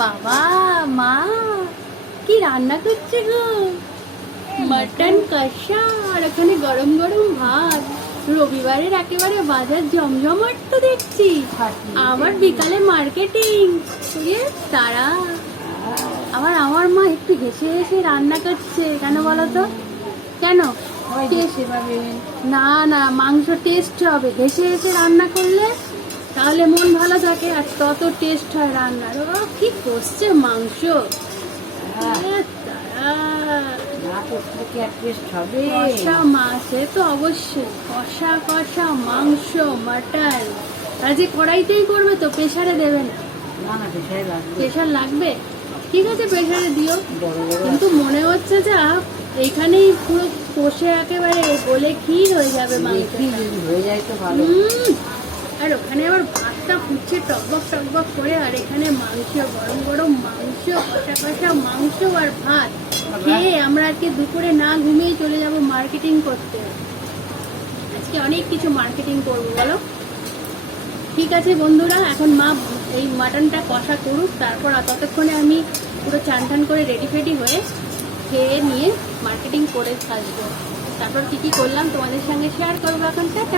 বাবা মা কি রান্না করছে গো? মাটন কষা আর এখানে গরম গরম ভাত। রবিবারের একেবারে বাজার জমজমাট তো দেখছি। আবার বিকালে মার্কেটিং তারা। আমার মা একটু হেসে হেসে রান্না করছে কেন বলো তো? কেন? না না, মাংস টেস্ট হবে। হেসে হেসে রান্না করলে তাহলে মন ভালো থাকে আর তত টেস্ট হয় রান্নার। ও কি করছে মাংস! কষা মাছ, এ তো অবশ্যই কষা কষা মাংস মাটন। আজকে কড়াইতেই করবে তো, প্রেসারে দেবে না? প্রেসার লাগবে, ঠিক আছে প্রেসারে দিও। কিন্তু মনে হচ্ছে যে এইখানেই পুরো কষে একেবারে গলে ক্ষীর হয়ে যাবে মাংস। আর ওখানে আবার ভাতটা ফুটছে টকবক টকবক করে, আর এখানে মাংস, গরম গরম মাংস, কষা কষা মাংস আর ভাত খেয়ে আমরা আজকে দুপুরে না ঘুমিয়ে চলে যাব মার্কেটিং করতে। আজকে অনেক কিছু মার্কেটিং করবো বলো। ঠিক আছে বন্ধুরা, এখন মা এই মাটনটা কষা করুক, তারপর ততক্ষণে আমি পুরো চান টান করে রেডি ফেডি হয়ে খেয়ে নিয়ে মার্কেটিং করে আসবো। তারপর কি কি করলাম তোমাদের সঙ্গে শেয়ার করবো। এখন টাটা।